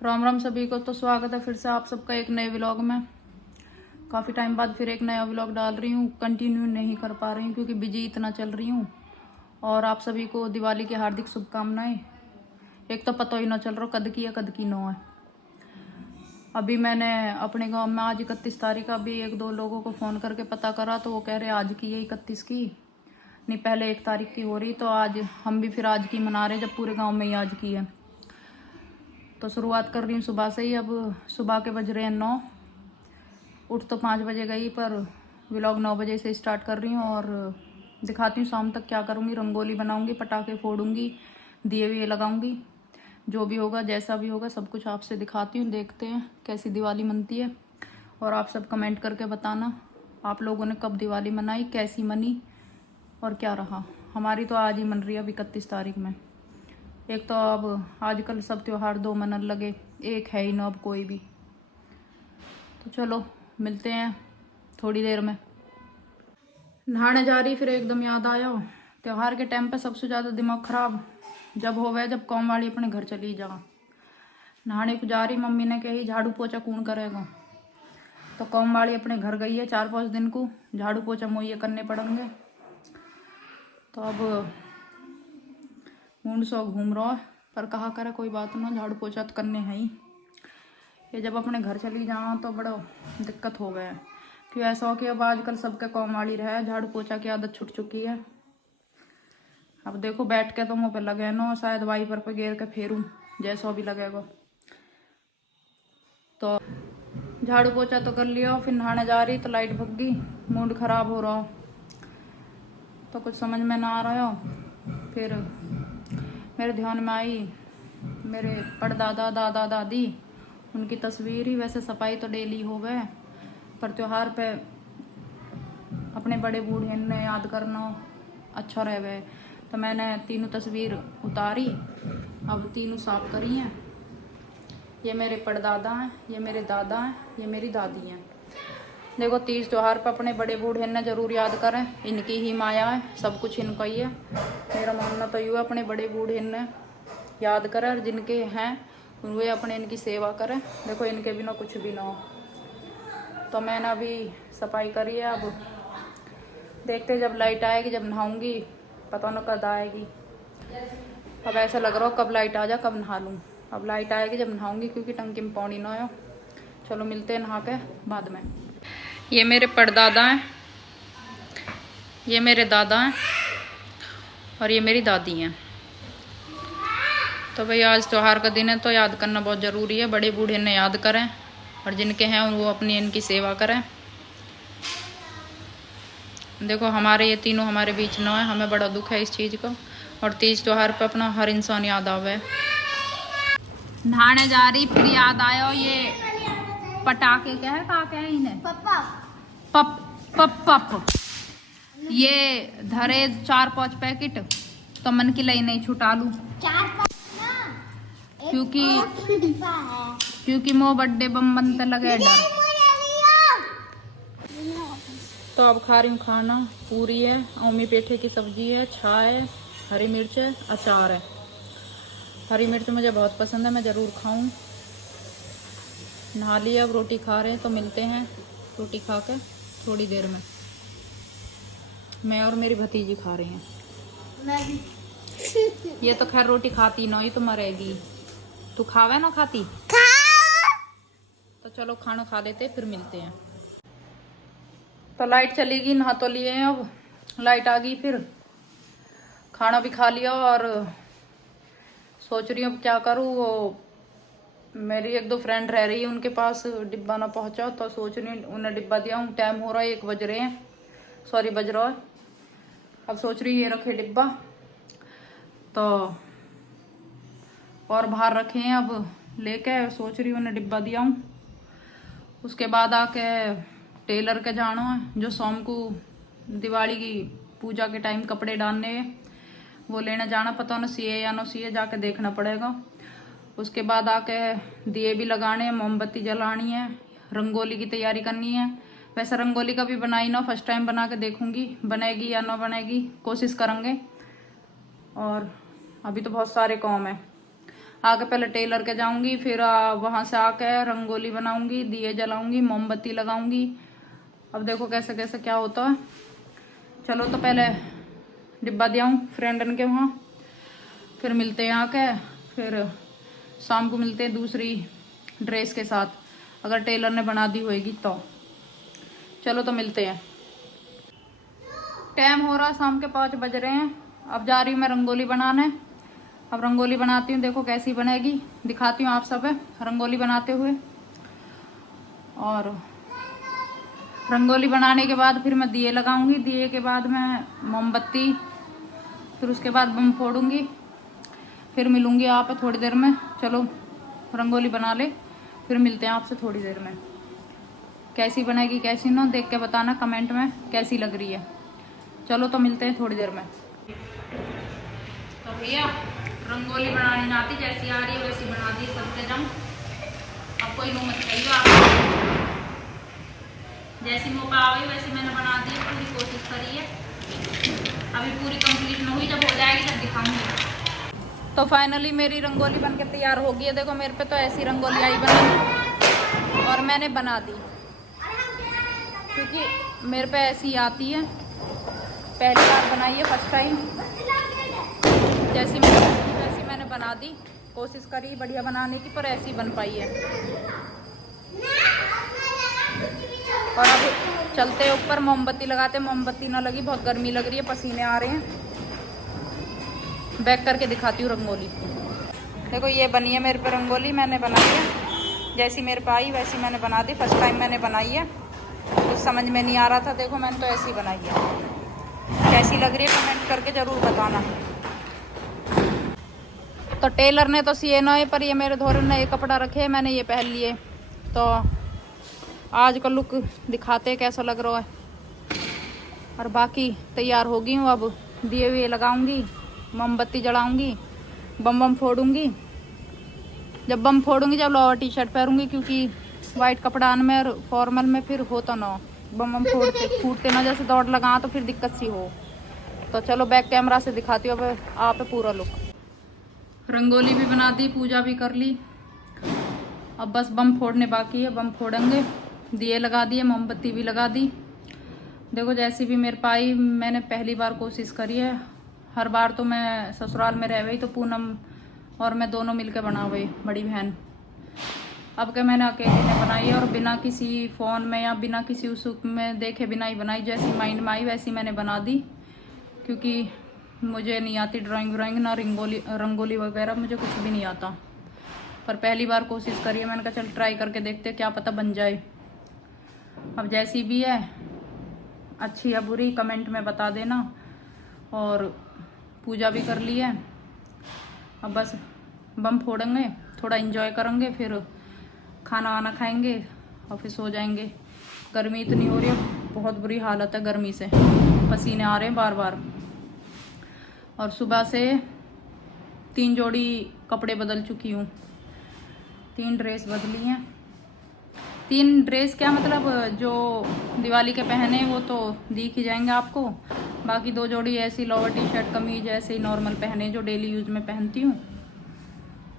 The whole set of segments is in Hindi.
राम राम सभी को। तो स्वागत है फिर से आप सबका एक नए व्लॉग में। काफ़ी टाइम बाद फिर एक नया व्लॉग डाल रही हूँ। कंटिन्यू नहीं कर पा रही हूँ क्योंकि बिजी इतना चल रही हूँ। और आप सभी को दिवाली की हार्दिक शुभकामनाएं। एक तो पता ही ना चल रहा कद की है कद की नो है। अभी मैंने अपने गांव में आज 31 तारीख का भी एक दो लोगों को फ़ोन करके पता करा तो वो कह रहे आज की है 31 की, नहीं पहले 1 तारीख की हो रही। तो आज हम भी फिर आज की मना रहे जब पूरे गाँव में ही आज की है। तो शुरुआत कर रही हूँ सुबह से ही। अब सुबह के बज रहे हैं 9। उठ तो 5 बजे गई पर व्लॉग 9 बजे से स्टार्ट कर रही हूँ। और दिखाती हूँ शाम तक क्या करूँगी। रंगोली बनाऊँगी, पटाखे फोड़ूँगी, दिए विए लगाऊँगी। जो भी होगा जैसा भी होगा सब कुछ आपसे दिखाती हूँ। देखते हैं कैसी दिवाली मनती है। और आप सब कमेंट करके बताना आप लोगों ने कब दिवाली मनाई, कैसी मनी और क्या रहा। हमारी तो आज ही मन रही है अब 31 तारीख में। एक तो अब आजकल सब त्योहार 2 मनन लगे, एक है ही ना अब कोई भी। तो चलो मिलते हैं थोड़ी देर में। नहाने जा रही फिर एकदम याद आया त्योहार के टाइम पे सबसे ज़्यादा दिमाग ख़राब जब होवे जब कौम वाली अपने घर चली जा। नहाने को जा रही, मम्मी ने कही झाड़ू पोछा कौन करेगा। तो कौम वाली अपने घर गई है 4-5 दिन को, झाड़ू पोछा मुझे करने पड़ेंगे। तो अब मूड सो घूम रहा है पर कहा करे कोई बात ना, झाड़ू पोछा तो करने है ही। ये जब अपने घर चली जाओ तो बड़ा दिक्कत हो गया है कि ऐसा हो कि अब आजकल सबके कौम वाली रहे, झाड़ू पोछा की आदत छूट चुकी है। अब देखो बैठ के तो मुँह पे लगे ना, शायद वाइपर पे गिर के फेरूं जैसा भी लगेगा। तो झाड़ू पोछा तो कर लिया, फिर नहाने जा रही तो लाइट भग गई, मूड खराब हो रहा तो कुछ समझ में ना आ रहा हो। फिर मेरे ध्यान में आई मेरे परदादा दादा दादी, उनकी तस्वीर ही। वैसे सफाई तो डेली हो गए पर त्योहार पे अपने बड़े बूढ़े ने याद करना अच्छा रह गए। तो मैंने तीनों तस्वीर उतारी, अब तीनों साफ करी हैं। ये मेरे परदादा हैं, ये मेरे दादा हैं, ये मेरी दादी हैं। देखो 30 त्योहार पर अपने बड़े बूढ़े ने जरूर याद करें, इनकी ही माया है, सब कुछ इनका ही है। मेरा मानना तो यूँ अपने बड़े बूढ़े ने याद करें और जिनके हैं वे अपने इनकी सेवा करें। देखो इनके बिना कुछ भी ना हो। तो मैंने अभी सफाई करी है। अब देखते जब लाइट आएगी, जब नहाऊंगी, पता ना कब आएगी। अब ऐसा लग रहा हो कब लाइट आ जाए कब नहा लूँ। अब लाइट आएगी जब नहाऊंगी क्योंकि टंकी में पानी ना हो। चलो मिलते हैं नहा के बाद में। ये मेरे परदादा हैं, ये मेरे दादा हैं और ये मेरी दादी हैं। तो भाई आज त्योहार का दिन है तो याद करना बहुत ज़रूरी है। बड़े बूढ़े ने याद करें और जिनके हैं वो अपनी इनकी सेवा करें। देखो हमारे ये तीनों हमारे बीच ना है, हमें बड़ा दुख है इस चीज़ का। और 30 त्योहार पे अपना हर इंसान याद आवे। नहाने जा रही फिर याद आया ये पटाखे क्या है, कहा क्या है इन्हें, पप पप पप। ये धरे 4-5 पैकेट तो मन की लई नहीं छुटा लूं क्योंकि मो बर्थडे बम बनते लगे डर। तो अब खा रही हूँ खाना। पूरी है, ओमी पेठे की सब्जी है, छाछ है, हरी मिर्च है, अचार है। हरी मिर्च मुझे बहुत पसंद है, मैं ज़रूर खाऊं। नहा लिया, अब रोटी खा रहे हैं। तो मिलते हैं रोटी खा के थोड़ी देर में। मैं और मेरी भतीजी खा रही हैं। मैं भी। ये तो खैर रोटी खाती ना, ये तो मरेगी। तू खावे ना खाती? तो चलो खाना खा लेते फिर मिलते हैं। तो लाइट चली गई, नहा तो लिए हैं। अब लाइट आ गई, फिर खाना भी खा लिया और सोच रही हूँ अब क्या करूँ। वो मेरी 1-2 फ्रेंड रह रही है, उनके पास डिब्बा ना पहुँचा तो सोच रही हूँ उन्हें डिब्बा दिया हूँ। टाइम हो रहा है 1 बज रहे हैं, सॉरी बज रहा है। अब सोच रही ये रखे डिब्बा तो और बाहर रखे हैं। अब लेके सोच रही हूँ उन्हें डिब्बा दिया हूँ। उसके बाद आके टेलर के जाना है, जो शाम को दिवाली की पूजा के टाइम कपड़े डालने हैं वो लेने जाना। पता ना सिए या ना सिए, जाके देखना पड़ेगा। उसके बाद आके दिए भी लगाने हैं, मोमबत्ती जलानी है, रंगोली की तैयारी करनी है। वैसे रंगोली का भी बनाई ना, फर्स्ट टाइम बना के देखूंगी बनेगी या ना बनेगी, कोशिश करेंगे। और अभी तो बहुत सारे काम है। आके पहले टेलर के जाऊंगी, फिर वहां से आके रंगोली बनाऊंगी, दिए जलाऊंगी, मोमबत्ती लगाऊंगी। अब देखो कैसे कैसे क्या होता है। चलो तो पहले डिब्बा दिया हूँ फ्रेंडन के वहाँ, फिर मिलते हैं आके, फिर शाम को मिलते हैं दूसरी ड्रेस के साथ, अगर टेलर ने बना दी होएगी तो। चलो तो मिलते हैं। टाइम हो रहा शाम के 5 बज रहे हैं। अब जा रही हूँ मैं रंगोली बनाने। अब रंगोली बनाती हूँ, देखो कैसी बनेगी, दिखाती हूँ आप सब रंगोली बनाते हुए। और रंगोली बनाने के बाद फिर मैं दिए लगाऊंगी, दिए के बाद मैं मोमबत्ती, फिर उसके बाद बम फोड़ूंगी, फिर मिलूंगी आप थोड़ी देर में। चलो रंगोली बना ले, फिर मिलते हैं आपसे थोड़ी देर में। कैसी बनेगी कैसी ना देख के बताना कमेंट में कैसी लग रही है। चलो तो मिलते हैं थोड़ी देर में। तो भैया रंगोली बनानी ना आती, जैसी आ रही है वैसी बना दी सबके जम। अब कोई मुँह मत चाहिए आप, जैसी मौका आ गई वैसी मैंने बना दी, पूरी कोशिश करी है। अभी पूरी कंप्लीट नहीं हुई, जब हो जाएगी तब दिखाऊंगी। तो फाइनली मेरी रंगोली बन के तैयार हो गई है। देखो मेरे पे तो ऐसी रंगोली आई बनानी, और मैंने बना दी क्योंकि मेरे पे ऐसी आती है, पहली बार बनाई है, फर्स्ट टाइम। जैसी मैंने बना दी, कोशिश करी बढ़िया बनाने की, पर ऐसी बन पाई है। और अब चलते ऊपर मोमबत्ती लगाते, मोमबत्ती ना लगी, बहुत गर्मी लग रही है, पसीने आ रहे हैं। बैक करके दिखाती हूँ रंगोली। देखो ये बनी है मेरे पे रंगोली, मैंने बनाई है, जैसी मेरे पे आई वैसी मैंने बना दी। फर्स्ट टाइम मैंने बनाई है, कुछ समझ में नहीं आ रहा था, देखो मैंने तो ऐसी बनाई है। कैसी लग रही है कमेंट करके ज़रूर बताना। तो टेलर ने तो सिए ना है, पर ये मेरे धोरे ने ये कपड़ा रखे, मैंने ये पहन लिए। तो आज का लुक दिखाते कैसा लग रहा है। और बाकी तैयार हो गई हूँ, अब दिए हुए लगाऊंगी, मोमबत्ती जलाऊंगी, बम फोड़ूंगी। जब बम फोड़ूंगी जब लोअर टी शर्ट पहनूंगी, क्योंकि वाइट कपड़ा में और फॉर्मल में फिर होता ना, बम फूटते ना, जैसे दौड़ लगा तो फिर दिक्कत सी हो। तो चलो बैक कैमरा से दिखाती हूँ अब आप पूरा लुक। रंगोली भी बना दी, पूजा भी कर ली, अब बस बम फोड़ने बाकी है, बम फोड़ेंगे। दिए लगा दिए, मोमबत्ती भी लगा दी। देखो जैसी भी मेरे पाई, मैंने पहली बार कोशिश करी है। हर बार तो मैं ससुराल में रह गई तो पूनम और मैं दोनों मिलकर बना गई, बड़ी बहन। अब क्या मैंने अकेले ने बनाई है, और बिना किसी फ़ोन में या बिना किसी उसुक में देखे बिना ही बनाई, जैसी माइंड में आई वैसी मैंने बना दी। क्योंकि मुझे नहीं आती ड्राइंग ना रंगोली वगैरह, मुझे कुछ भी नहीं आता, पर पहली बार कोशिश करी है। मैंने कहा चल ट्राई करके देखते, क्या पता बन जाए। अब जैसी भी है, अच्छी या बुरी, कमेंट में बता देना। और पूजा भी कर ली है, अब बस बम फोड़ेंगे, थोड़ा एंजॉय करेंगे, फिर खाना वाना खाएंगे और फिर सो जाएंगे। गर्मी इतनी हो रही है, बहुत बुरी हालत है गर्मी से, पसीने आ रहे हैं बार बार। और सुबह से 3 जोड़ी कपड़े बदल चुकी हूँ, 3 ड्रेस बदली हैं। 3 ड्रेस क्या मतलब, जो दिवाली के पहने वो तो दिख ही जाएंगे आपको। बाकी 2 जोड़ी ऐसी लोअर टी शर्ट कमीज ऐसे ही नॉर्मल पहने, जो डेली यूज में पहनती हूँ।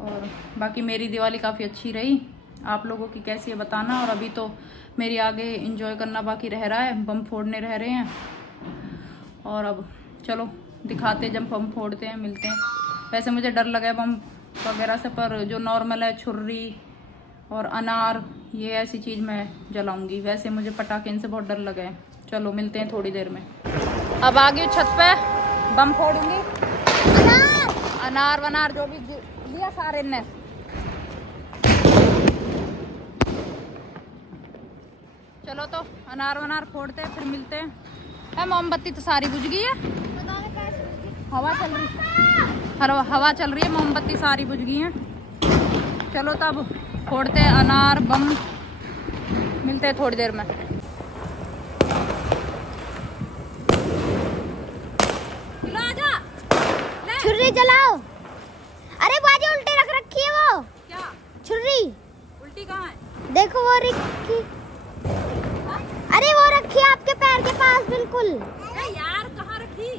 और बाकी मेरी दिवाली काफ़ी अच्छी रही, आप लोगों की कैसी है बताना। और अभी तो मेरी आगे एंजॉय करना बाकी रह रहा है, बम फोड़ने रह रहे हैं। और अब चलो दिखाते जब बम फोड़ते हैं, मिलते हैं। वैसे मुझे डर लगा है बम वगैरह से, पर जो नॉर्मल है छुर्री और अनार, ये ऐसी चीज़ मैं जलाऊंगी। वैसे मुझे पटाखे इनसे बहुत डर लगा है। चलो मिलते हैं थोड़ी देर में। अब आ गई छत पे, बम फोड़ूंगी। अनार वनार जो भी दिया सारे ने। चलो तो अनार वनार फोड़ते हैं, फिर मिलते हैं। मोमबत्ती तो सारी बुझ गई है, हवा चल रही है, हवा चल रही है, मोमबत्ती सारी बुझ गई है। चलो तब फोड़ते हैं अनार बम, मिलते हैं थोड़ी देर में। छुर्री चलाओ। अरे बाजी उल्टी रख रखी है वो। क्या छुर्री उल्टी कहाँ है? देखो वो रखी। अरे वो रखी है आपके पैर के पास बिल्कुल। यार कहाँ रखी?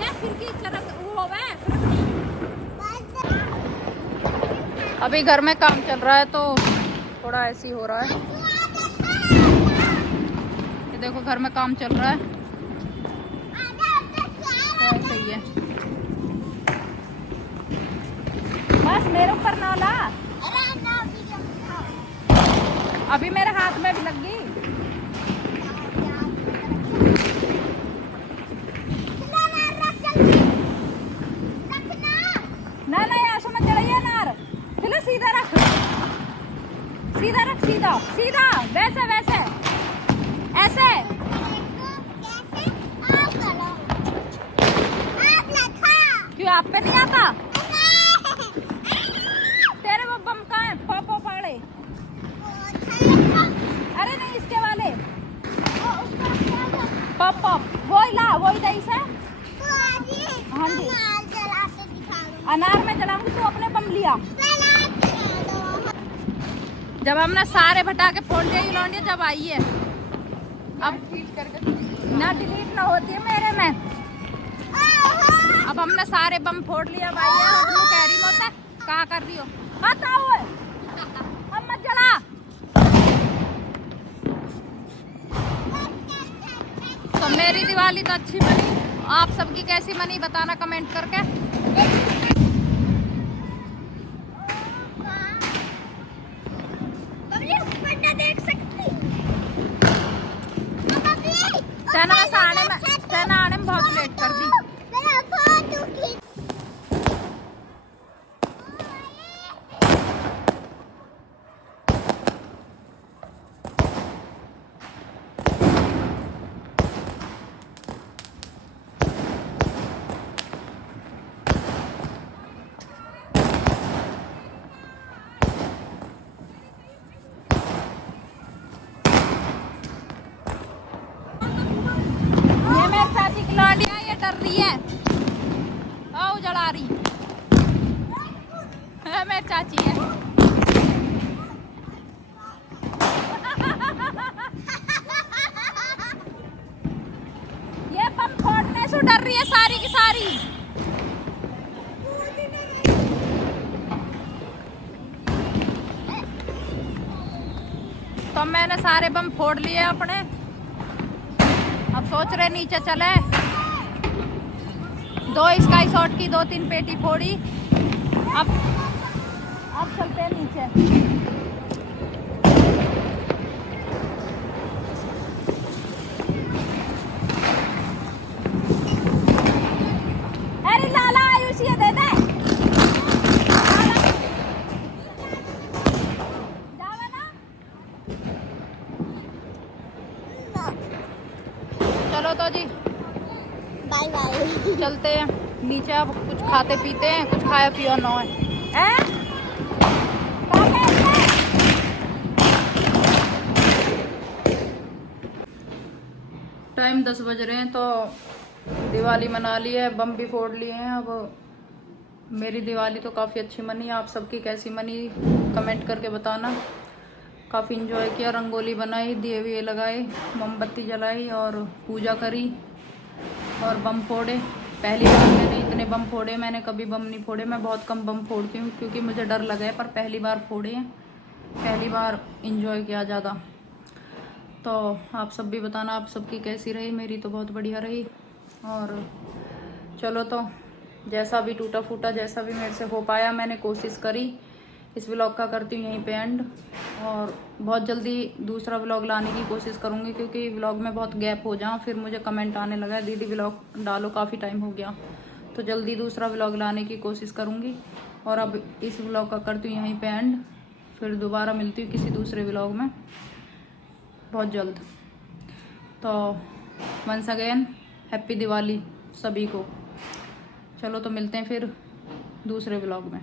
ये खिड़की चरक वो है अभी घर में काम चल रहा है तो थोड़ा ऐसे ही हो रहा है। ये देखो घर में काम चल रहा है तो ऐसे ही है। बस मेरे ऊपर ना ला, अभी मेरे हाथ में भी लग गई। ना ना यहाँ से मत चढ़ाइए नार, फिर सीधा रख, सीधा रख, सीधा सीधा, वैसे वैसे ऐसे। क्यों आप पे नहीं आता? तेरे वो बम कहाँ है? पॉप फाड़े। अरे नहीं इसके वाले पॉप पॉप वही ला, वही दही से। हाँ जी अनार में चलाऊंगी तो अपने बम लिया। जब हमने सारे भटाके फोड़ दिए लौंडिया जब आई है, अब ना डिलीट ना होती है मेरे में। अब हमने सारे बम फोड़ लिया। अब आई है कह रही होता कहा कर रही हो बताओ, अब मत जला। तो मेरी दिवाली तो अच्छी बनी, आप सबकी कैसी बनी बताना कमेंट करके। तना आने में बहुत लेट कर दी। ये डर रही है, आओ जला रही है मेरी चाची है। ये बम फोड़ने से डर रही है सारी की सारी। तो मैंने सारे बम फोड़ लिए अपने, अब सोच रहे नीचे चले। 2 स्काई शॉट की 2-3 पेटी फोड़ी, अब चलते हैं नीचे। अरे लाला आयुष ये दे दे, जावा ना। चलो तो जी बाय बाय, चलते हैं नीचे। अब कुछ खाते पीते हैं, कुछ खाया पिया ना है। टाइम 10 बज रहे हैं तो दिवाली मना ली है, बम भी फोड़ लिए हैं। अब मेरी दिवाली तो काफ़ी अच्छी मनी, आप सबकी कैसी मनी कमेंट करके बताना। काफ़ी इंजॉय किया, रंगोली बनाई, दिए विए लगाए, मोमबत्ती जलाई और पूजा करी और बम फोड़े। पहली बार मैंने इतने बम फोड़े, मैंने कभी बम नहीं फोड़े। मैं बहुत कम बम फोड़ती हूँ क्योंकि मुझे डर लगा है, पर पहली बार फोड़े हैं, पहली बार इंजॉय किया ज़्यादा। तो आप सब भी बताना आप सबकी कैसी रही। मेरी तो बहुत बढ़िया रही। और चलो तो जैसा भी टूटा फूटा, जैसा भी मेरे से हो पाया, मैंने कोशिश करी। इस व्लॉग का करती हूँ यहीं पे एंड, और बहुत जल्दी दूसरा व्लॉग लाने की कोशिश करूँगी क्योंकि व्लॉग में बहुत गैप हो जाऊँ, फिर मुझे कमेंट आने लगा है दीदी व्लॉग डालो, काफ़ी टाइम हो गया। तो जल्दी दूसरा व्लॉग लाने की कोशिश करूँगी। और अब इस व्लॉग का करती हूँ यहीं पे एंड, फिर दोबारा मिलती हूँ किसी दूसरे व्लॉग में बहुत जल्द। तो वंस अगेन हैप्पी दिवाली सभी को। चलो तो मिलते हैं फिर दूसरे व्लॉग में।